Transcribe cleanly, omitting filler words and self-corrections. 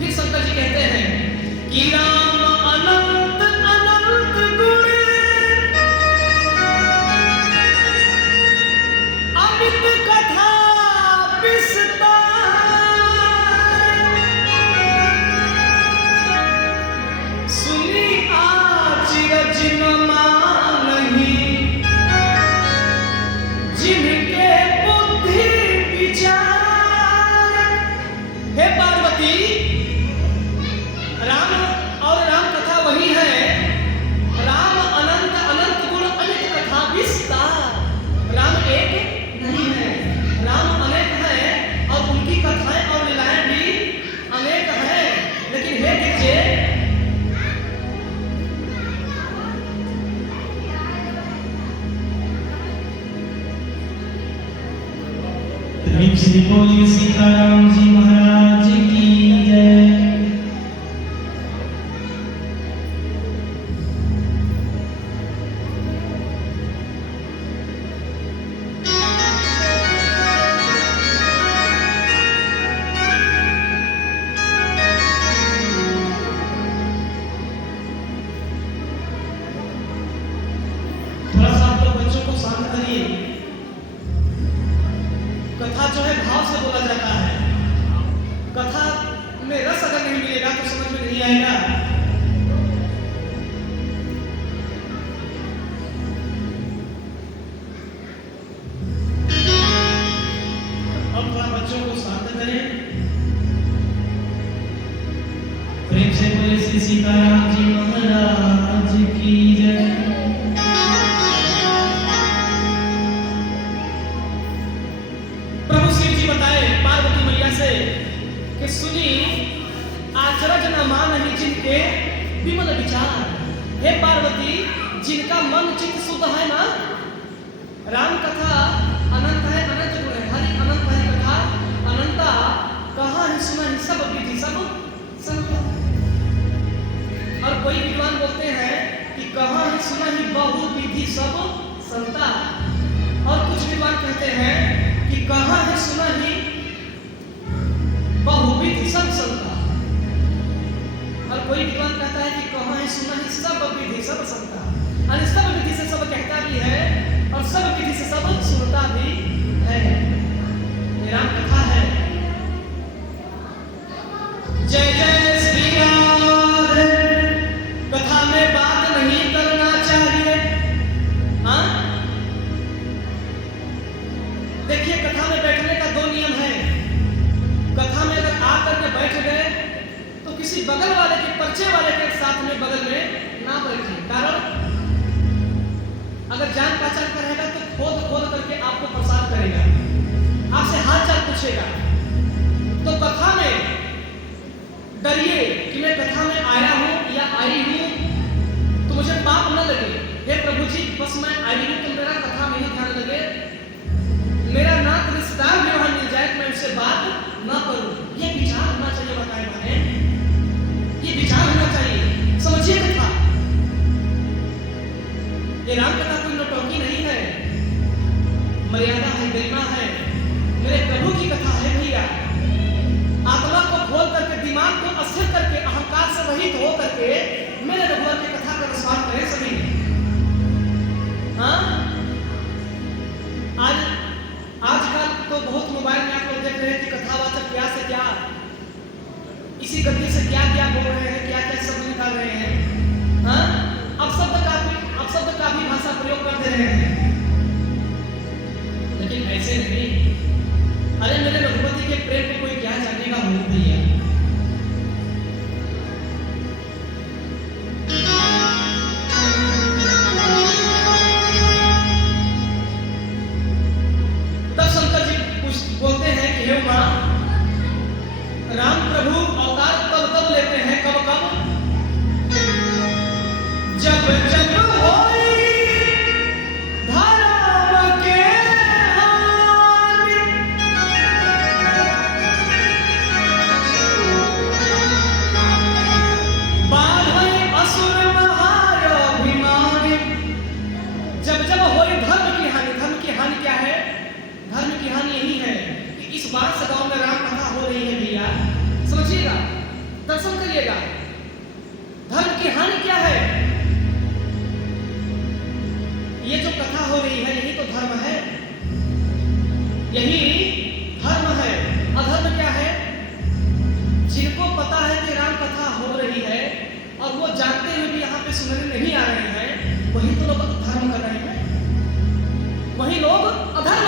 फिर शंकर जी कहते हैं कि राम अनंत अनंत गुण अमित कथा विस्तार सुनी आज रजन मानही जिनके बुद्धि विचार। हे पार्वती, राम और राम कथा वही है। राम अनंत अनंत गुण अनेक कथा विस्तार। राम एक नहीं है, राम अनेक है और उनकी कथाएं और लीलाएं भी अनेक है। लेकिन हे देखिए, श्री बोलिए सीताराम जी महाराज की जय। थोड़ा सा आप लोग बच्चों को शांत करिए। कथा जो है भाव से बोला जाता है। कथा में रस अगर नहीं मिलेगा तो समझ में नहीं आएगा। अब थोड़ा बच्चों को शांत करें। प्रेम से बोले श्री सीताराम जी महाराज की जय। प्रभु शिव जी बताए पार्वती मैया से कि सुनी आचरज न मानहि जिनके विमल विचार। हे पार्वती, जिनका मन चित्त शुद्ध है ना, राम कथा अनंत है, अनंत गुण है, हरि अनंत है कथा अनंता। कहाँ है सुना ही सब विधि सब संता। और कोई विद्वान बोलते हैं कि कहाँ है सुना ही बहु विधि सब संता। और कुछ विद्वान कहते हैं कि कहाँ है सुना ही बहुविधि सब संता। और कोई विद्वान कहता है कि कहाँ है सुना ही सब विधि सब संता। और सब विधि से सब कहता भी है और सब विधि से सब सुनता भी है। ये राम कथा है। जय जय श्री राधे। कथा में बात नहीं करना चाहिए। हाँ, देखिए कथा में बैठने का दो नियम है। कथा में अगर आकर के बैठ गए तो किसी बगल वाले के परिचय वाले के साथ में बगल में ना बैठे। कारण अगर जान पहचान का रहेगा तो खोद खोद करके आपको प्रसाद करेगा, आपसे हाल चाल पूछेगा। तो कथा में डरिए कि मैं कथा में आया हूं या आई हूं तो मुझे पाप न लगे। हे प्रभु जी, बस मैं आई हूं तो मेरा कथा में ही ध्यान लगे, मेरा नात रिश्तेदार भी वहां मिल जाए तो मैं उससे बात ना करूं। ये विचार होना चाहिए। बताए माने ये विचार होना चाहिए। समझिए कथा, ये राम कथा कोई नौटंकी नहीं है, मर्यादा है, गरिमा है। मेरे प्रभु की कथा है भैया। आत्मा को खोल करके, दिमाग को अस्थिर करके, अहंकार से रहित हो करके मेरे रघुवर की कथा का रसपान करें सभी। हाँ, आजकल तो बहुत मोबाइल में आप लोग देख रहे हैं कि कथावाचक क्या से क्या, इसी गति से क्या क्या बोल रहे हैं, क्या क्या शब्द निकाल रहे हैं। हाँ, अब शब्द का भी भाषा प्रयोग कर दे रहे हैं। लेकिन ऐसे नहीं। अरे मेरे रघुपति के प्रेम में कोई क्या जानेगा हो भैया। तब शंकर जी बोलते हैं कि हे मां, राम प्रभु अवतार तब तब लेते हैं, कब कब, जब जब होई धर्म के हानि। बाधई असुर महाभिमानी। जब जब होई धर्म की हानि। धर्म की हानि क्या है? धर्म की हानि यही है कि इस बार से गांव में राम कथा हो रही है भैया, समझिएगा। करिएगा। धर्म की हानि क्या है? ये जो कथा हो रही है यही तो धर्म है, यही धर्म है। अधर्म क्या है? जिनको पता है कि राम कथा हो रही है और वो जानते हुए भी यहाँ पे सुनने नहीं आ रहे हैं, वही तो लोग धर्म कर रहे हैं, वही लोग अधर्म